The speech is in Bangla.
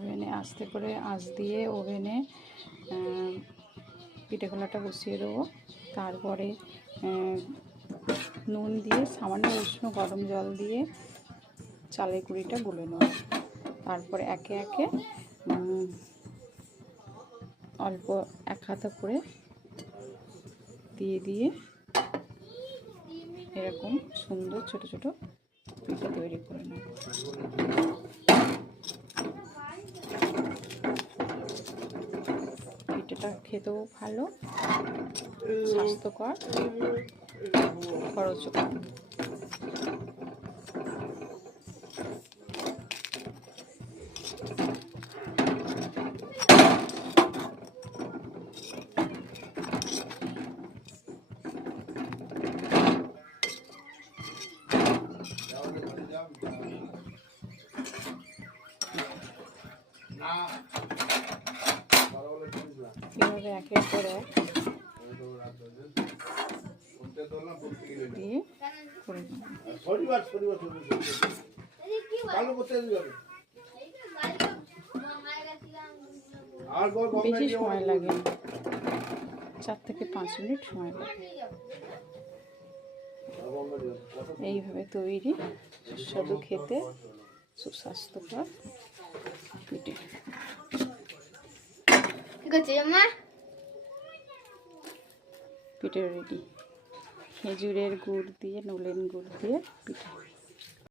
ওভেনে আস্তে করে আঁচ দিয়ে ওভেনে পিঠে খোলাটা বসিয়ে দেবো। তারপরে নুন দিয়ে সামান্য উষ্ণ গরম জল দিয়ে চালের গুঁড়িটা গুলে নেব। তারপরে একে একে অল্প এক হাতা করে দিয়ে দিয়ে এরকম সুন্দর ছোট ছোট পিঠে তৈরি করে নেব। পিঠেটা খেতেও ভালো, স্বাস্থ্যকর, খরচও কম। এভাবে এক এক করে দিয়ে করে বেশি সময় লাগে, 4 থেকে 5 মিনিট সময় লাগে। এইভাবে তৈরি সুস্বাদু খেতে সুস্বাস্থ্যকর পিঠে। পিঠে রেডি। খেজুরের গুড় দিয়ে, নলেন গুড় দিয়ে পিঠে।